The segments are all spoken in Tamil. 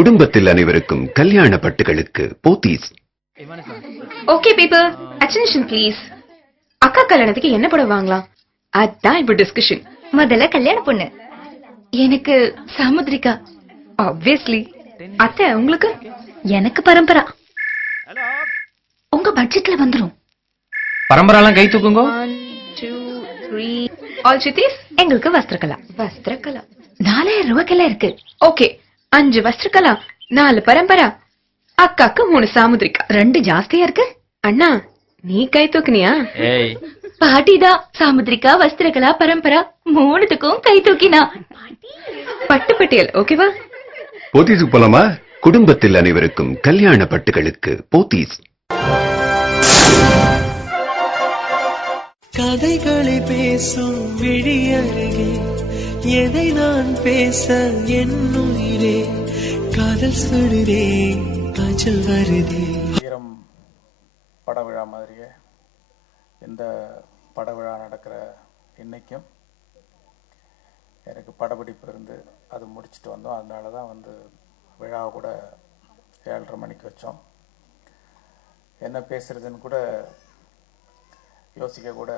குடும்பத்தில் அனைவருக்கும் கல்யாண பட்டுகளுக்கு Pothys. Okay people, attention please. அக்கா கல்யாணத்துக்கு என்ன புடவை வாங்கலாம், அதான் இப்ப டிஸ்கஷன். முதல்ல கல்யாண பொண்ணு எனக்கு சாமுத்ரிகா. ஆப்வியஸ்லி. அத்தை உங்களுக்கு? எனக்கு பரம்பரா. உங்க பட்ஜெட்ல வந்துரும். பரம்பராலாம் கை தூக்குங்க. 1 2 3 ஆல் சித்திஸ். எங்களுக்கு வஸ்திரகலா. வஸ்திரகலா 4000 ரூபாய்க்கெல்லாம் இருக்கு. ஓகே, 5 வஸ்திரகலா, 4 பரம்பரா, அக்காக்கு 3 சாமுத்ரிகா. 2 ஜாஸ்தியா இருக்கு. அண்ணா நீ கை தூக்குனியா? ஏய் பாட்டிதான் சாமுத்ரிகா, வஸ்திரகலா, பரம்பரா 3த்துக்கும் கை தூக்கினா. பட்டு பட்டியல் ஓகேவா? போத்தீஸுக்கு போலாமா? குடும்பத்தில் அனைவருக்கும் கல்யாண பட்டுகளுக்கு போத்தீஸ். கதைகளை பேசும் விழியருகே எதை நான் பேச என்னுயிரே காதல் சுடுதே காய்ச்சல் வருதே. வீரம் படவிழா மாதிரியே இந்த படவிழா நடக்கிற இன்னைக்கும் எனக்கு படப்பிடிப்பு இருந்து அது முடிச்சுட்டு வந்தோம். அதனால தான் விழாவை கூட 7:30 மணிக்கு வச்சோம். என்ன பேசுறதுன்னு கூட யோசிக்க கூட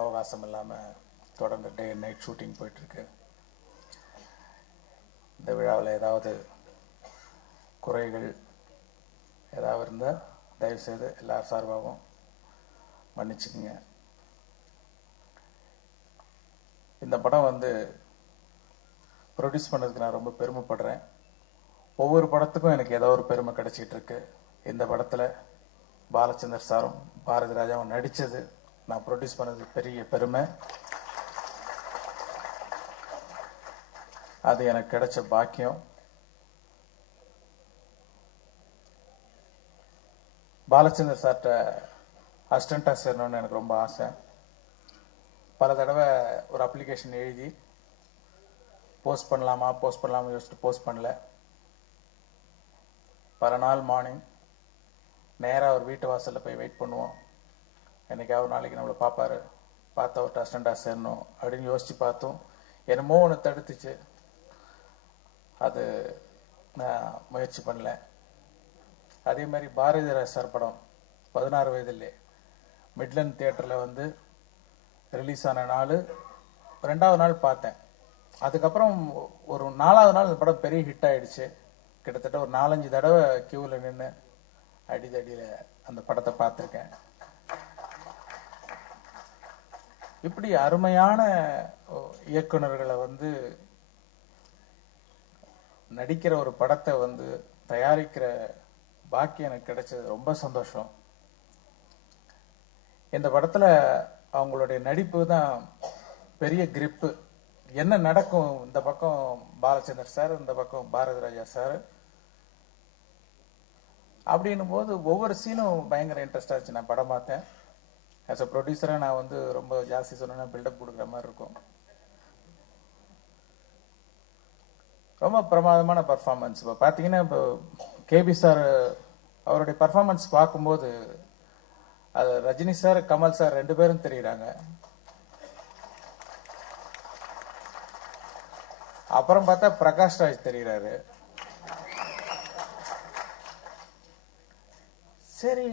அவகாசம் இல்லாமல் தொடர்ந்து டே அண்ட் நைட் ஷூட்டிங் போயிட்டுருக்கு. இந்த விழாவில் ஏதாவது குறைகள் ஏதாவது இருந்தால் தயவுசெய்து எல்லார் சார்பாகவும் மன்னிச்சுக்குங்க. இந்த படம் ப்ரொடியூஸ் பண்ணதுக்கு நான் ரொம்ப பெருமைப்படுறேன். ஒவ்வொரு படத்துக்கும் எனக்கு ஏதோ ஒரு பெருமை கிடைச்சிட்டு இருக்கு. இந்த படத்தில் பாலச்சந்தர் சாரும் பாரதி ராஜாவும் நடித்தது நான் ப்ரொடியூஸ் பண்ணது பெரிய பெருமை. அது எனக்கு கிடைச்ச பாக்கியம். பாலச்சந்தர் சார்ட்ட அசிஸ்டண்டா சேரணும்னு எனக்கு ரொம்ப ஆசை. பல தடவை ஒரு அப்ளிகேஷன் எழுதி போஸ்ட் பண்ணலாமா யோசிச்சுட்டு போஸ்ட் பண்ணல. பல நாள் மார்னிங் நேராக ஒரு வீட்டு வாசலில் போய் வெயிட் பண்ணுவோம். என்னைக்காவது நாளைக்கு நம்மளை பார்ப்பாரு, பார்த்த ஒரு அசிஸ்டண்டா சேரணும் அப்படின்னு யோசிச்சு பார்த்தோம். என்னமோ ஒன்று தடுத்துச்சு, அது நான் முயற்சி பண்ணல. அதே மாதிரி பாரதிராஜ் சார் படம் 16 வயதிலே மிட்லண்ட் தியேட்டரில் ரிலீஸ் ஆன நாள் 2வது நாள் பார்த்தேன். அதுக்கப்புறம் ஒரு 4வது நாள் இந்த படம் பெரிய ஹிட் ஆயிடுச்சு. கிட்டத்தட்ட ஒரு 4-5 தடவை கியூவில் நின்று அடிதடியில் அந்த படத்தை பார்த்துருக்கேன். இப்படி அருமையான இயக்குனர்களை நடிக்கிற ஒரு படத்தை தயாரிக்கிற பாக்கியம் எனக்கு கிடைச்சது ரொம்ப சந்தோஷம். இந்த படத்துல அவங்களுடைய நடிப்பு தான் பெரிய கிரிப்பு. என்ன நடக்கும், இந்த பக்கம் பாலச்சந்தர் சார், இந்த பக்கம் பாரதி ராஜா சார், அப்படின்னும் போது ஒவ்வொரு சீனும் பயங்கர இன்ட்ரெஸ்டா இருந்துச்சு. நான் படம் பார்த்தேன். ஆஸ் அ ப்ரொடியூசரா நான் ரொம்ப ஜாஸ்தி சொன்னா பில்டப் கொடுக்குற மாதிரி இருக்கும். ரொம்ப பிரமாதமான பர்ஃபார்மன்ஸ். இப்போ பார்த்தீங்கன்னா, இப்போ கேபி சார் அவருடைய பர்ஃபார்மன்ஸ் பார்க்கும்போது அது ரஜினி சார், கமல் சார் 2 பேரும் தெரியுறாங்க. அப்புறம் பார்த்தா பிரகாஷ் ராஜ் தெரியுறாரு. சரி,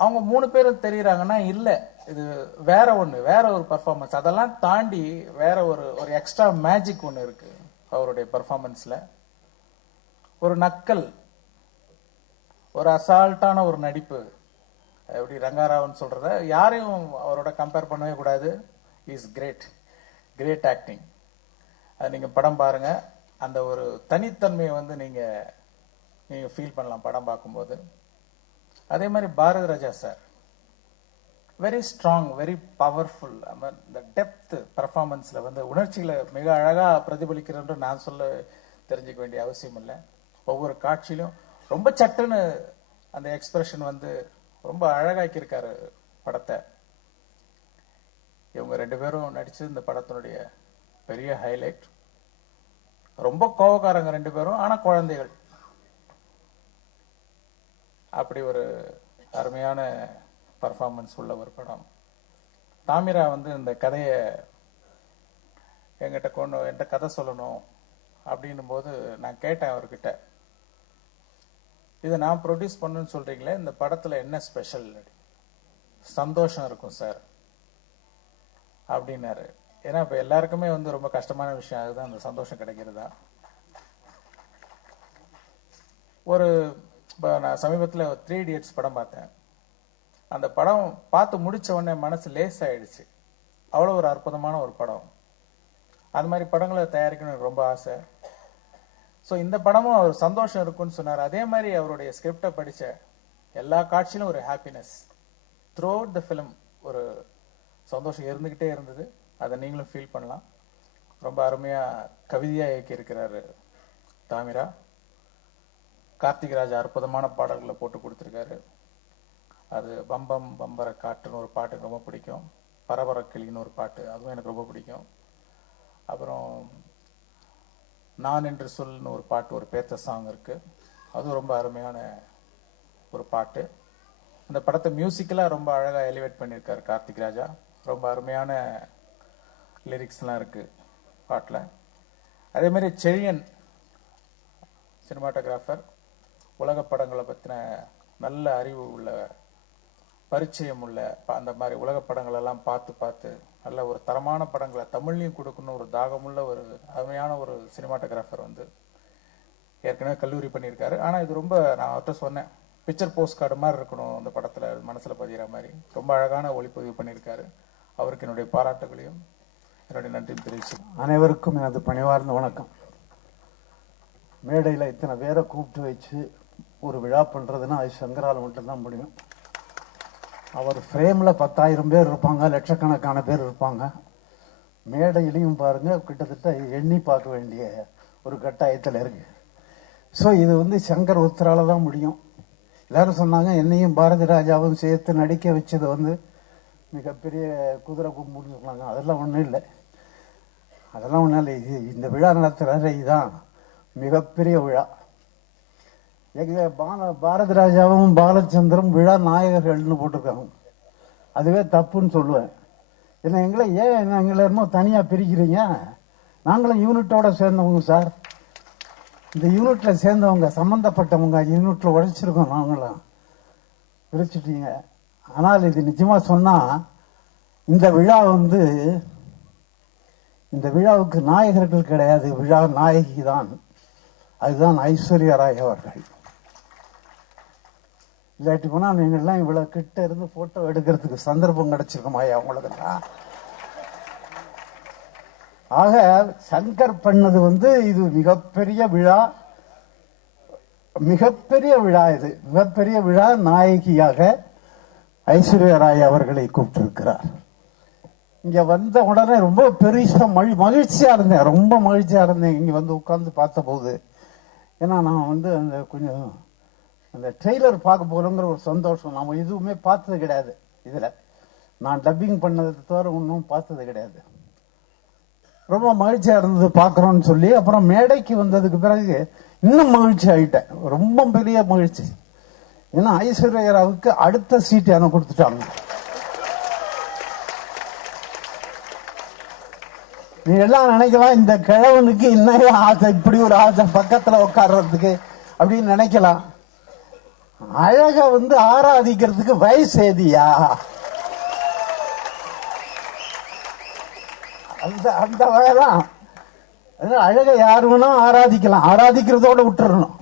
அவங்க 3 பேரும் தெரியுறாங்கன்னா இல்ல, இது வேற ஒண்ணு, வேற ஒரு பர்ஃபார்மன்ஸ். அதெல்லாம் தாண்டி வேற ஒரு எக்ஸ்ட்ரா மேஜிக் ஒண்ணு இருக்கு அவருடைய பர்ஃபார்மன்ஸ்ல. ஒரு நக்கல், ஒரு அசால்ட்டான ஒரு நடிப்பு. எப்படி ரங்காராவன் சொல்றத யாரையும் அவரோட கம்பேர் பண்ணவே கூடாது. Is great, great acting. அது நீங்க படம் பாருங்க, அந்த ஒரு தனித்தன்மையை நீங்க ஃபீல் பண்ணலாம் படம் பார்க்கும்போது. அதே மாதிரி Bharathi Raja sir very strong, very powerful. இந்த டெப்த் பர்ஃபார்மன்ஸ்ல உணர்ச்சிகளை மிக அழகா பிரதிபலிக்கிறது நான் சொல்ல தெரிஞ்சுக்க வேண்டிய அவசியம் இல்லை. ஒவ்வொரு காட்சியிலும் ரொம்ப சட்டுன்னு அந்த எக்ஸ்பிரஷன் ரொம்ப அழகாக்கி இருக்காரு படத்தை. இவங்க 2 பேரும் நடிச்சது இந்த படத்தினுடைய பெரிய ஹைலைட். ரொம்ப கோவக்காரங்க 2 பேரும், ஆனா குழந்தைகள். அப்படி ஒரு அருமையான பர்ஃபார்மன்ஸ் உள்ள ஒரு படம். தாமிரா இந்த கதையை என்கிட்ட கதை சொல்லணும் அப்படின்னும் போது நான் கேட்டேன் அவர்கிட்ட, இதை நான் ப்ரொடியூஸ் பண்ணுன்னு சொல்றீங்களே, இந்த படத்துல என்ன ஸ்பெஷல்? சந்தோஷம் இருக்கும் சார் அப்படின்னாரு. ஏன்னா இப்ப எல்லாருக்குமே வந்து ரொம்ப கஷ்டமான விஷயம் அதுதான், அந்த சந்தோஷம் கிடைக்கிறதா. நான் சமீபத்தில் 3 Idiots படம் பார்த்தேன். அந்த படம் பார்த்து முடிச்ச உடனே மனசு லேஸ் ஆயிடுச்சு. அவ்வளவு ஒரு அற்புதமான ஒரு படம். அது மாதிரி படங்களை தயாரிக்கணும் எனக்கு ரொம்ப ஆசை. ஸோ இந்த படமும் அவர் சந்தோஷம் இருக்கும்னு சொன்னார். அதே மாதிரி அவருடைய ஸ்கிரிப்டை படிச்ச எல்லா காட்சியிலும் ஒரு happiness, through out the film ஒரு சந்தோஷம் இருந்துகிட்டே இருந்தது. அதை நீங்களும் ஃபீல் பண்ணலாம். ரொம்ப அருமையா கவிதையா இயக்கி இருக்கிறாரு தாமிரா. கார்த்திக் ராஜா அற்புதமான பாடல்களை போட்டு கொடுத்திருக்காரு. அது பம்பம் பம்பர காட்டுன்னு ஒரு பாட்டு எனக்கு ரொம்ப பிடிக்கும். பரபர கிளின்னு ஒரு பாட்டு, அதுவும் எனக்கு ரொம்ப பிடிக்கும். அப்புறம் நான் என்று சொல்லுன்னு ஒரு பாட்டு, ஒரு பேத்த சாங் இருக்கு, அதுவும் ரொம்ப அருமையான ஒரு பாட்டு. அந்த படத்தை மியூசிக்கலா ரொம்ப அழகா எலிவேட் பண்ணியிருக்காரு கார்த்திக் ராஜா. ரொம்ப அருமையான லிரிக்ஸ்லாம் இருக்கு பாட்டுல. அதே மாதிரி செழியன் சினிமாட்டோகிராஃபர், உலக படங்களை பத்தின நல்ல அறிவு உள்ள, பரிச்சயம் உள்ள, அந்த மாதிரி உலக படங்கள் எல்லாம் பார்த்து நல்ல ஒரு தரமான படங்களை தமிழ்லையும் கொடுக்கணும் ஒரு தாகமுள்ள ஒரு அருமையான ஒரு சினிமாட்டோகிராஃபர் வந்து ஏற்கனவே கல்லூரி பண்ணியிருக்காரு. ஆனா இது ரொம்ப, நான் அவர்கிட்ட சொன்னேன், பிக்சர் போஸ்ட் கார்டு மாதிரி இருக்கணும் அந்த படத்துல, மனசுல பதிகிற மாதிரி ரொம்ப அழகான ஒளிப்பதிவு பண்ணியிருக்காரு. அவருக்கு என்னுடைய பாராட்டுகளையும் என்னுடைய நன்றியும் தெரிவிச்சு. அனைவருக்கும் எனது பணிவார்ந்த வணக்கம். மேடையில் இத்தனை பேரை கூப்பிட்டு வச்சு ஒரு விழா பண்றதுன்னா அது சங்கரால மட்டும்தான் முடியும். அவர் ஃப்ரேம்ல 10,000 பேர் இருப்பாங்க, லட்சக்கணக்கான பேர் இருப்பாங்க. மேடையிலையும் பாருங்க கிட்டத்தட்ட எண்ணி பார்க்க வேண்டிய ஒரு கட்டாயத்தில் இருக்கு. ஸோ இது வந்து சங்கர் ஒருத்தரால தான் முடியும். எல்லாரும் சொன்னாங்க என்னையும் பாரதி ராஜாவும் சேர்த்து நடிக்க வச்சது வந்து மிகப்பெரிய குதிரை கும்புன்னு சொன்னாங்க. அதெல்லாம் ஒன்றும் இல்லை, அதெல்லாம் ஒன்றும் இல்லை. இந்த விழா நடத்துறாரு, இதுதான் மிகப்பெரிய விழா. எங்க பாரதி ராஜாவும் பாலச்சந்திரம் விழா நாயகர்கள்னு போட்டிருக்காங்க. அதுவே தப்புன்னு சொல்லுவேன். ஏன்னா எங்களை என்னமோ தனியா பிரிக்கிறீங்க? நாங்களும் யூனிட்டோட சேர்ந்தவங்க சார். இந்த யூனிட்ல சேர்ந்தவங்க, சம்பந்தப்பட்டவங்க, யூனிட்ல உழைச்சிருக்கோம். நாங்களும் பிரிச்சுட்டீங்க. ஆனால் இது நிஜமா சொன்னா இந்த விழா வந்து, இந்த விழாவுக்கு நாயகர்கள் கிடையாது, விழா நாயகி தான். அதுதான் ஐஸ்வர்யா ராய் அவர்கள். இல்லாட்டி போனா நீங்கள்லாம் இவ்வளவு கிட்ட இருந்து போட்டோ எடுக்கிறதுக்கு சந்தர்ப்பம் கிடைச்சிருக்குமாயா உங்களுக்கு? ஆக சங்கர் பண்ணது வந்து இது மிகப்பெரிய விழா, மிகப்பெரிய விழா. இது மிகப்பெரிய விழா. நாயகியாக ஐஸ்வர்யா ராய் அவர்களை கூப்பிட்டிருக்கிறார். இங்க வந்த உடனே ரொம்ப பெரிய மகிழ்ச்சியா இருந்தேன், ரொம்ப மகிழ்ச்சியா இருந்தேன் இங்க வந்து உட்கார்ந்து பார்த்த போது. ஏன்னா நான் வந்து அந்த கொஞ்சம் அந்த ட்ரெய்லர் பார்க்க போறோங்கிற ஒரு சந்தோஷம். நாம எதுவுமே பார்த்தது கிடையாது இதுல. நான் டப்பிங் பண்ணதை தவிர ஒன்றும் பார்த்தது கிடையாது. ரொம்ப மகிழ்ச்சியா இருந்தது பார்க்கறோம்னு சொல்லி. அப்புறம் மேடைக்கு வந்ததுக்கு பிறகு இன்னும் மகிழ்ச்சி ஆயிட்டேன், ரொம்ப பெரிய மகிழ்ச்சி. ஏன்னா ஐஸ்வர்யா ராவுக்கு அடுத்த சீட் எனக்கு கொடுத்துட்டாங்க. நீ எல்லாம் நினைக்கலாம் இந்த கிழவனுக்கு இன்னும் ஆசை, இப்படி ஒரு ஆசை பக்கத்துல உட்கார்றதுக்கு அப்படின்னு நினைக்கலாம். அழக வந்து ஆராதிக்கிறதுக்கு வயசு ஏதியா? அந்த வகைதான். அழக யாரு வேணா ஆராதிக்கலாம், ஆராதிக்கிறதோட விட்டுறணும்.